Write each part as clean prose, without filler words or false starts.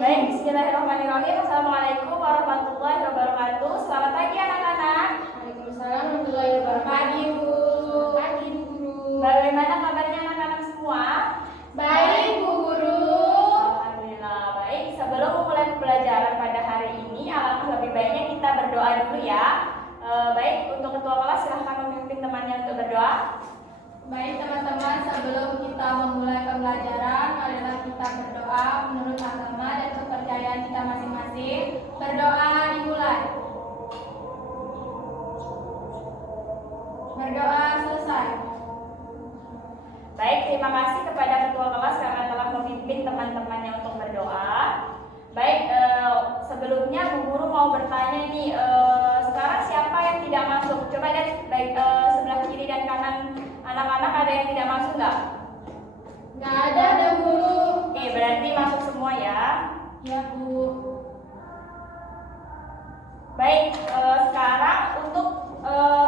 Baik, bismillahirrahmanirrahim. Assalamualaikum warahmatullahi wabarakatuh. Selamat pagi anak-anak. Waalaikumsalam warahmatullahi wabarakatuh. Pagi Bu. Pagi Bu Guru. Bagaimana kabarnya anak-anak semua? Baik Bu Guru. Alhamdulillah baik. Sebelum memulai pembelajaran pada hari ini, alangkah lebih baiknya kita berdoa dulu ya. Baik, untuk ketua kelas silahkan memimpin temannya untuk berdoa. Baik teman-teman, sebelum kita memulai pembelajaran, marilah kita berdoa menurut agama dan kepercayaan kita masing-masing. Berdoa dimulai. Berdoa selesai. Baik, terima kasih kepada ketua kelas karena telah memimpin teman-temannya untuk berdoa. Baik, sebelumnya Bu Guru mau bertanya nih, sekarang siapa yang tidak masuk? Coba lihat baik sebelah kiri dan kanan anak-anak, ada yang tidak masuk nggak? Nggak ada Bu. Oke, berarti masuk semua ya. Ya Bu. Baik, sekarang untuk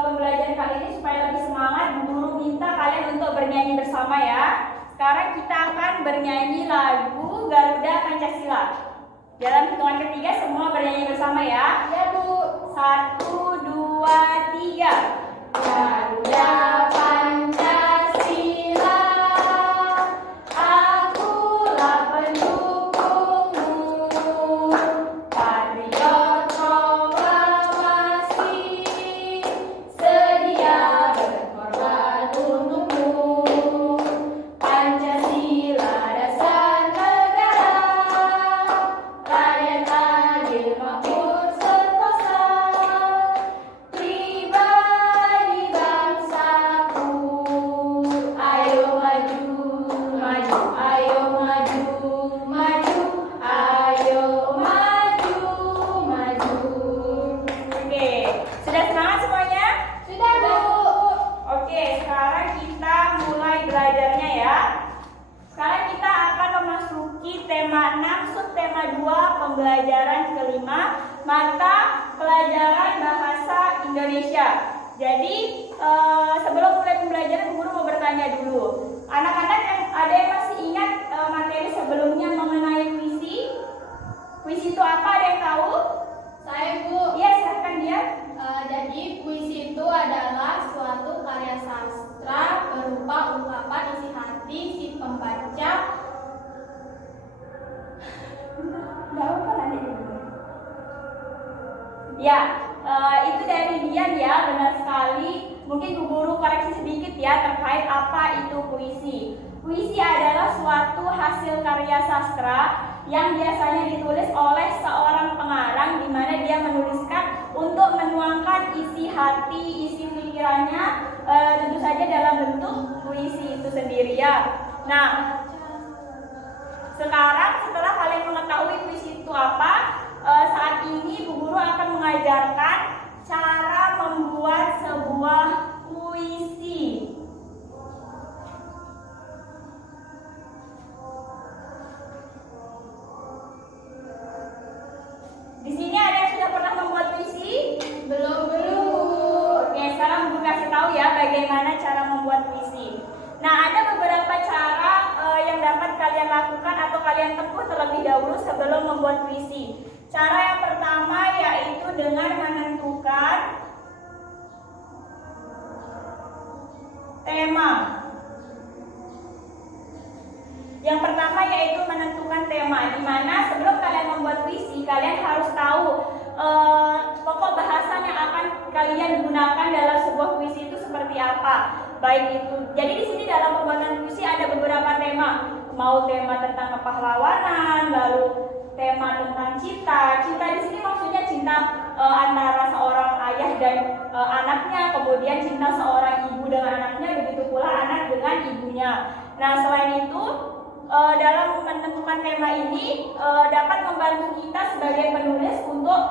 pembelajaran kali ini supaya lebih semangat, Bu Guru minta kalian untuk bernyanyi bersama ya. Sekarang kita akan bernyanyi lagu Garuda Pancasila. Dalam hitungan ketiga semua bernyanyi bersama ya. Ya Bu. 1, 2, 3. Garuda Pancasila, akulah pendukungmu, patriot proklamasi, sedia berkorban untukmu. Pancasila dasar negara, rakyat adil makmur sentosa, pribadi bangsaku. Ayo maju, maju, ayo maju, maju, ayo maju, maju. Oke, sudah semangat semuanya? Sudah Bu. Oke, sekarang kita mulai belajarnya ya. Sekarang kita akan memasuki tema 6, subtema 2, pembelajaran kelima, mata pelajaran bahasa Indonesia. Jadi, sebelum mulai pembelajaran, Bu Guru mau bertanya dulu. Anak-anak ada yang masih ingat materi sebelumnya mengenai puisi? Puisi itu apa? Ada yang tahu? Saya Bu. Iya, silahkan dia. Jadi puisi itu adalah suatu karya sastra berupa ungkapan isi hati si pembaca. Nggak apa nanti dulu. Ya, itu dari Dian ya, benar sekali. Mungkin Bu Guru koreksi sedikit ya terkait apa itu puisi. Puisi adalah suatu hasil karya sastra yang biasanya ditulis oleh seorang pengarang di mana dia menuliskan untuk menuangkan isi hati, isi pikirannya, tentu saja dalam bentuk puisi itu sendiri ya. Nah, sekarang setelah kalian mengetahui puisi itu apa, saat ini Bu Guru akan mengajarkan cara membuat sebuah puisi. Di sini ada yang sudah pernah membuat puisi? Belum. Oke, sekarang Bu Guru kasih tahu ya bagaimana cara membuat puisi. Nah, ada beberapa cara yang dapat kalian lakukan atau kalian tempuh terlebih dahulu sebelum membuat puisi. Cara yang pertama yaitu dengan menentukan tema. Yang pertama yaitu menentukan tema, di mana sebelum kalian membuat puisi, kalian harus tahu pokok bahasan yang akan kalian gunakan dalam sebuah puisi itu seperti apa. Baik itu. Jadi di sini dalam pembuatan puisi ada beberapa tema. Mau tema tentang kepahlawanan, lalu tema tentang cinta. Cinta di sini maksudnya cinta antara seorang ayah dan anaknya, kemudian cinta seorang ibu dengan anaknya, begitu pula anak dengan ibunya. Nah, selain itu dalam menentukan tema ini dapat membantu kita sebagai penulis untuk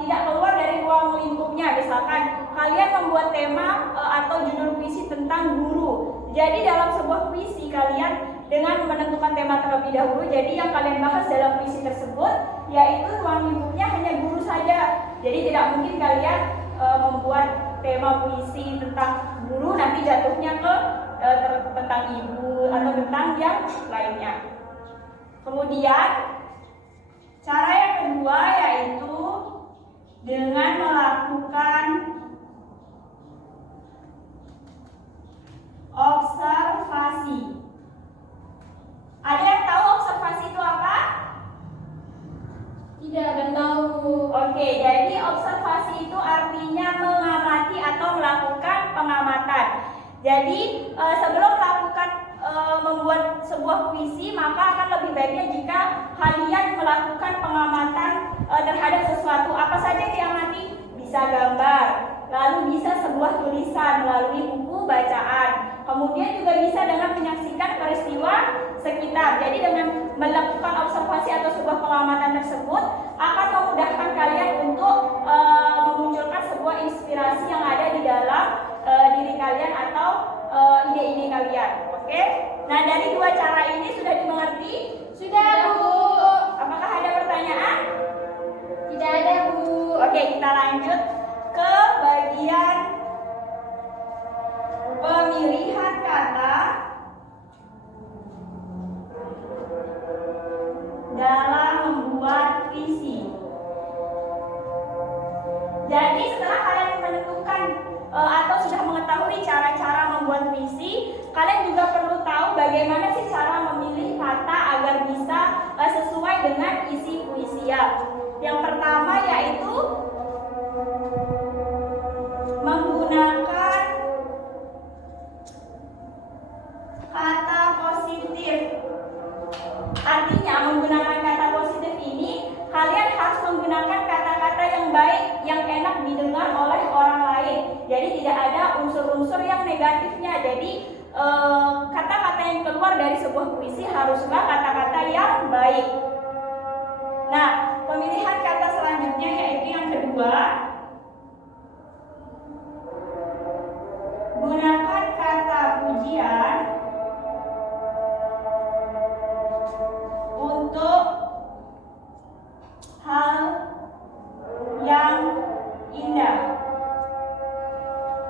tidak keluar dari ruang lingkupnya. Misalkan kalian membuat tema atau judul puisi tentang guru. Jadi dalam sebuah puisi kalian dengan menentukan tema terlebih dahulu, jadi yang kalian bahas dalam puisi tersebut yaitu ruang lingkupnya hanya guru saja. Jadi tidak mungkin kalian membuat tema puisi tentang guru nanti jatuhnya ke tentang ibu atau tentang yang lainnya. Kemudian Cara yang kedua yaitu dengan melakukan observasi. Ada yang tahu observasi itu apa? Tidak ada tahu. Oke, jadi observasi itu artinya mengamati atau melakukan pengamatan. Jadi sebelum melakukan membuat sebuah puisi, maka akan lebih baiknya jika kalian melakukan pengamatan terhadap sesuatu. Apa saja yang diamati? Bisa gambar, lalu bisa sebuah tulisan melalui buku bacaan. Kemudian juga bisa dengan menyaksikan peristiwa sekitar. Jadi dengan melakukan observasi atau sebuah pengamatan tersebut akan memudahkan kalian untuk memunculkan sebuah inspirasi yang ada di dalam diri kalian atau ide-ide kalian. Oke? Nah, dari dua cara ini sudah dimengerti? Sudah, Bu. Apakah ada pertanyaan? Tidak ada, Bu. Oke, kita lanjut ke bagian pemilihan kata dalam membuat puisi. Jadi setelah kalian menentukan atau sudah mengetahui cara-cara membuat puisi, kalian juga perlu tahu bagaimana sih cara memilih kata agar bisa sesuai dengan isi puisi. Yang pertama yaitu menggunakan kata positif. Artinya menggunakan kata positif ini kalian harus menggunakan kata-kata yang baik, yang enak didengar oleh orang lain. Jadi tidak ada unsur-unsur yang negatifnya. Jadi kata-kata yang keluar dari sebuah puisi haruslah kata-kata yang baik. Nah, pemilihan kata selanjutnya yaitu yang kedua, gunakan kata pujian untuk hal yang indah.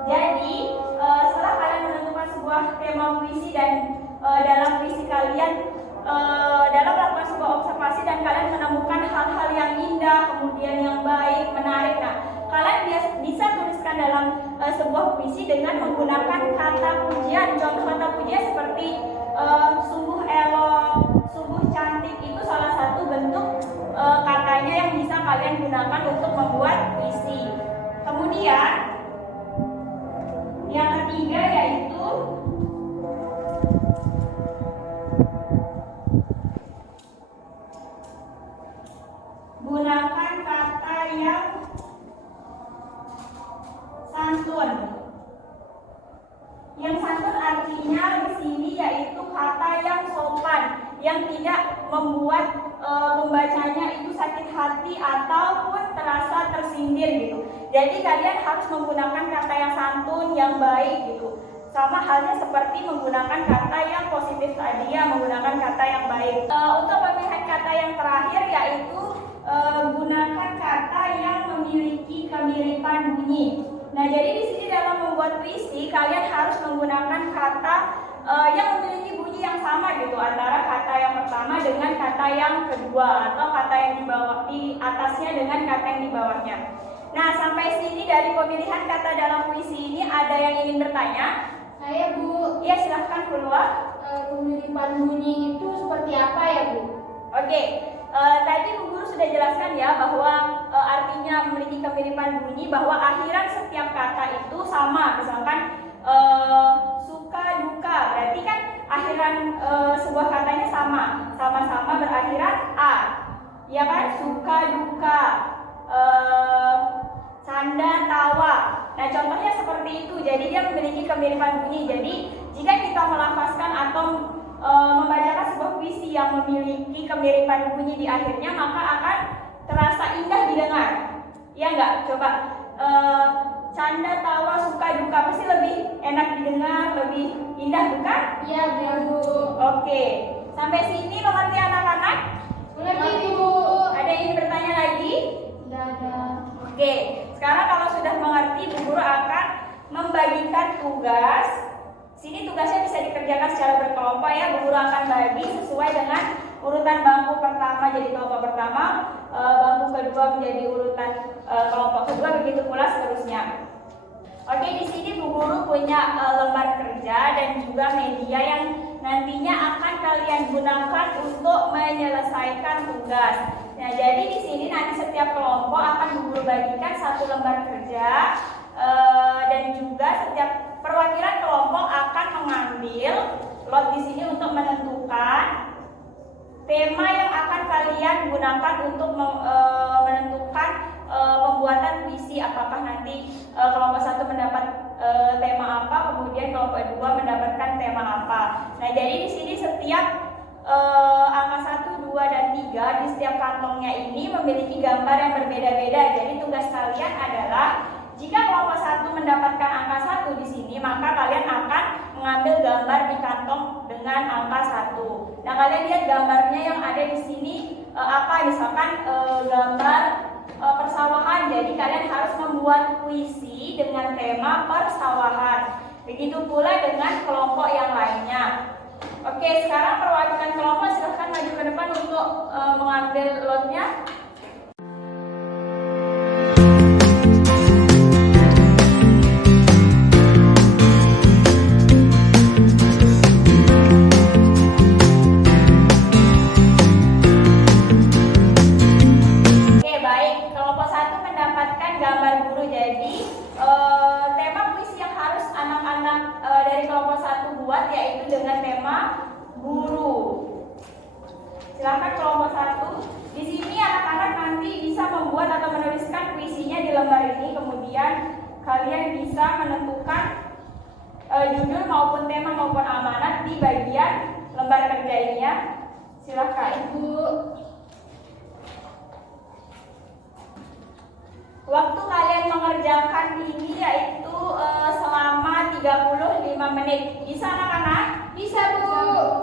Jadi setelah kalian menentukan sebuah tema puisi dan dalam puisi kalian dalam melakukan sebuah observasi dan kalian menemukan hal-hal yang indah, kemudian yang baik, menarik. Nah, kalian bisa tuliskan dalam sebuah puisi dengan menggunakan kata pujian. Contoh kata pujian seperti sungguh elok, sungguh cantik, itu salah satu bentuk katanya yang bisa kalian gunakan untuk membuat puisi. Kemudian yang ketiga yaitu gunakan kata yang santun. Yang santun artinya di sini yaitu kata yang sopan, yang tidak membuat pembacanya itu sakit hati ataupun terasa tersindir gitu. Jadi kalian harus menggunakan kata yang santun, yang baik gitu. Sama halnya seperti menggunakan kata yang positif tadi ya, menggunakan kata yang baik. Untuk pemilihan kata yang terakhir yaitu gunakan kata yang memiliki kemiripan bunyi. Nah, jadi di sini dalam membuat puisi kalian harus menggunakan kata yang memiliki bunyi yang sama gitu antara kata yang pertama dengan kata yang kedua atau kata yang di bawah di atasnya dengan kata yang di bawahnya. Nah, sampai sini dari pemilihan kata dalam puisi ini ada yang ingin bertanya? Saya, Bu. Ya, silahkan keluar. Kemiripan bunyi itu seperti apa ya, Bu? Oke. Tadi Bu Guru sudah jelaskan ya bahwa artinya memiliki kemiripan bunyi, bahwa akhiran setiap kata itu sama. Misalkan suka duka, berarti kan akhiran sebuah katanya sama-sama berakhiran a, ya kan? Suka duka, canda tawa. Nah, contohnya seperti itu. Jadi dia memiliki kemiripan bunyi. Jadi jika kita melafazkan atau membacakan sebuah puisi yang memiliki kemiripan bunyi di akhirnya, maka akan terasa indah didengar. Ya enggak? Coba canda tawa suka duka pasti lebih enak didengar, lebih indah, bukan? Iya, Bu. Oke. Sampai sini mengerti anak-anak? Mengerti, Bu. Ada yang ingin bertanya lagi? Tidak ada. Oke. Sekarang kalau sudah mengerti, Bu Guru akan membagikan tugas. Sini tugasnya bisa dikerjakan secara berkelompok ya. Bu Guru akan bagi sesuai dengan urutan bangku pertama. menjadi kelompok pertama, bangku kedua menjadi urutan kelompok kedua, begitu pula seterusnya. Oke, di sini Bu Guru punya lembar kerja dan juga media yang nantinya akan kalian gunakan untuk menyelesaikan tugas. Nah, jadi di sini nanti setiap kelompok akan Bu Guru bagikan satu lembar kerja, dan juga setiap perwakilan kelompok akan mengambil lot di sini untuk menentukan tema yang akan kalian gunakan untuk menentukan pembuatan puisi. Apakah nanti kelompok satu mendapat tema apa, kemudian kelompok dua mendapatkan tema apa. Nah, jadi di sini setiap angka 1, 2, dan 3 di setiap kantongnya ini memiliki gambar yang berbeda-beda. Jadi tugas kalian adalah jika kelompok satu mendapatkan angka 1 di sini, maka kalian akan mengambil gambar di kantong dengan angka 1. Nah, kalian lihat gambarnya yang ada di sini apa? Misalkan gambar persawahan. Jadi kalian harus membuat puisi dengan tema persawahan. Begitu pula dengan kelompok yang lainnya. Oke, sekarang perwakilan kelompok silahkan maju ke depan untuk mengambil lotnya. Oke, baik. Kelompok 1 mendapatkan gambar guru. Jadi tema puisi yang harus anak-anak dari kelompok 1 buat yaitu dengan tema guru. Silahkan kelompok 1. Di sini anak-anak nanti bisa membuat atau menuliskan puisinya di lembar ini. Kemudian kalian bisa menentukan judul maupun tema maupun amanat di bagian lembar kerja ini ya. Silahkan. Bu. Waktu kalian mengerjakan ini yaitu selama 35 menit. Bisa anak-anak? Bisa, Bu.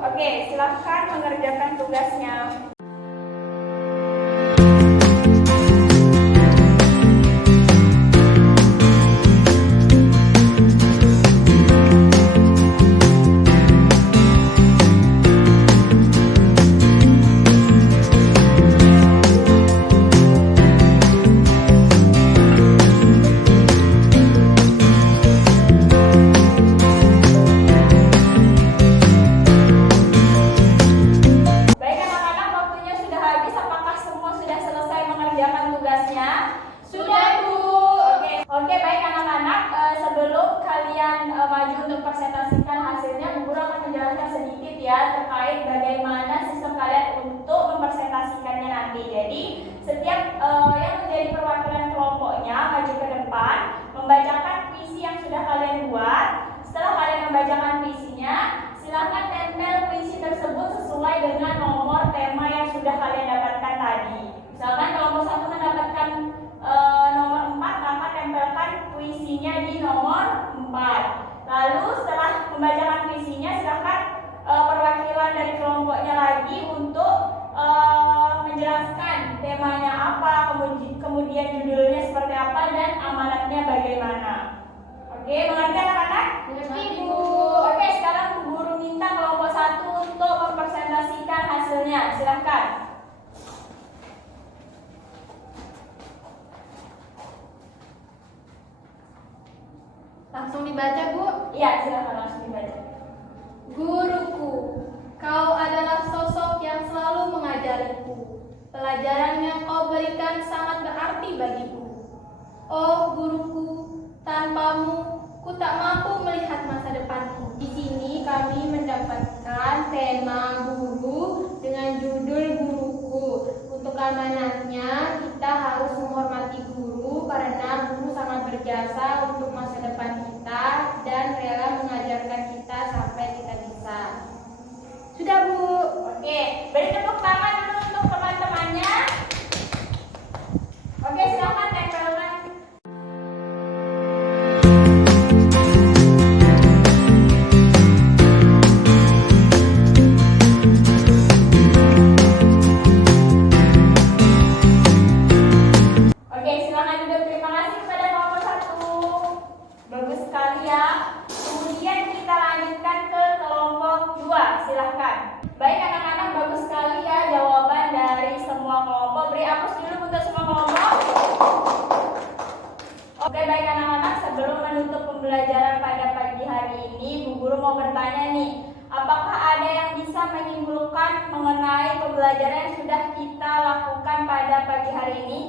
Oke, silahkan mengerjakan tugasnya. Baik anak-anak, waktunya sudah habis. Apakah semua sudah selesai mengerjakan tugasnya? Sudah, Bu. Oke, baik anak-anak. Sebelum kalian maju untuk presentasikan hasilnya, Bu Guru akan menjelaskan sedikit ya terkait bagaimana sistem kalian untuk mempresentasikannya nanti. Jadi setiap yang menjadi perwakilan kelompoknya maju ke depan, membacakan puisi yang sudah kalian buat. Setelah kalian membacakan puisinya, silakan tempel puisi tersebut sesuai dengan nomor tema yang sudah kalian dapatkan tadi. Misalkan kelompok 1 mendapatkan nomor 4, maka tempelkan puisinya di nomor 4. Lalu setelah membacakan puisinya, silakan perwakilan dari kelompoknya lagi untuk menjelaskan temanya apa, kemudian judulnya seperti apa, dan amanatnya bagaimana. Oke, mengerti anak-anak? Mengerti, Bu. Oke, sekarang Bu Guru minta kelompok 1 untuk mempresentasikan hasilnya. Silahkan. Langsung dibaca, Bu. Iya, silahkan langsung dibaca. Guruku, kau adalah sosok yang selalu mengajariku. Pelajaran yang kau berikan sangat berarti bagiku. Oh guruku, tanpamu ku tak mampu melihat masa depanku. Di sini kami mendapatkan tema guru dengan judul guruku. Untuk amanatnya, kita harus menghormati guru karena guru sangat berjasa untuk masa depan kita dan rela mengajarkan kita sampai kita bisa. Sudah, Bu. Oke, beri tepuk tangan dulu untuk teman-temannya. Oke, silakan tempelkan. Oke, silakan duduk. Terima kasih kepada kelompok 1. Bagus sekali ya. Kemudian kita lanjutkan ke kelompok 2. Silahkan. Baik anak-anak, bagus sekali pembelajaran pada pagi hari ini, Bu Guru mau bertanya nih, apakah ada yang bisa menyimpulkan mengenai pembelajaran yang sudah kita lakukan pada pagi hari ini?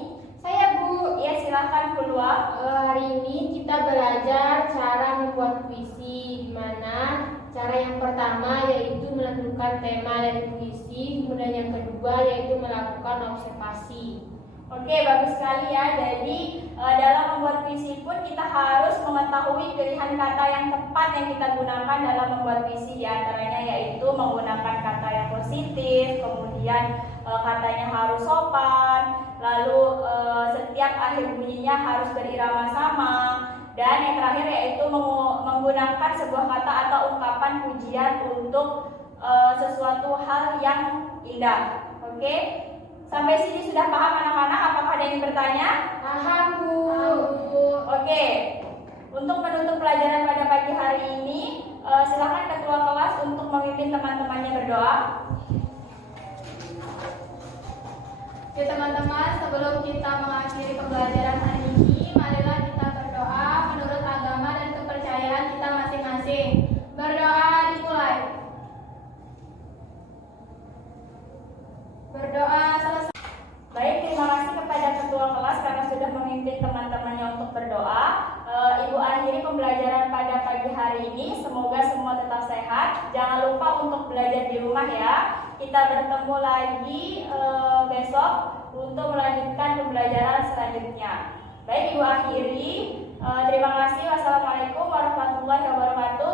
Saya, Bu. Ya, silakan keluar. Hari ini kita belajar cara membuat puisi, di mana cara yang pertama yaitu menentukan tema dari puisi, kemudian yang kedua yaitu melakukan observasi. Oke, bagus sekali ya. Jadi dalam membuat puisi pun kita harus mengetahui pilihan kata yang tepat yang kita gunakan dalam membuat puisi. Di antaranya yaitu menggunakan kata yang positif, kemudian katanya harus sopan, lalu setiap akhir bunyinya harus berirama sama, dan yang terakhir yaitu menggunakan sebuah kata atau ungkapan pujian untuk sesuatu hal yang indah. Oke? Sampai sini sudah paham anak-anak? Apakah ada yang bertanya? Paham, Bu. Oke. Untuk menutup pelajaran pada pagi hari ini, silakan ketua kelas untuk memimpin teman-temannya berdoa. Oke teman-teman, sebelum kita mengakhiri pembelajaran hari ini, marilah kita berdoa menurut agama dan kepercayaan kita masing-masing. Berdoa dimulai. Berdoa selesai. Baik, terima kasih kepada ketua kelas karena sudah memimpin teman-temannya untuk berdoa. Ibu akhiri pembelajaran pada pagi hari ini. Semoga semua tetap sehat. Jangan lupa untuk belajar di rumah ya. Kita bertemu lagi besok untuk melanjutkan pembelajaran selanjutnya. Baik, Ibu akhiri. Terima kasih. Wassalamualaikum warahmatullahi wabarakatuh.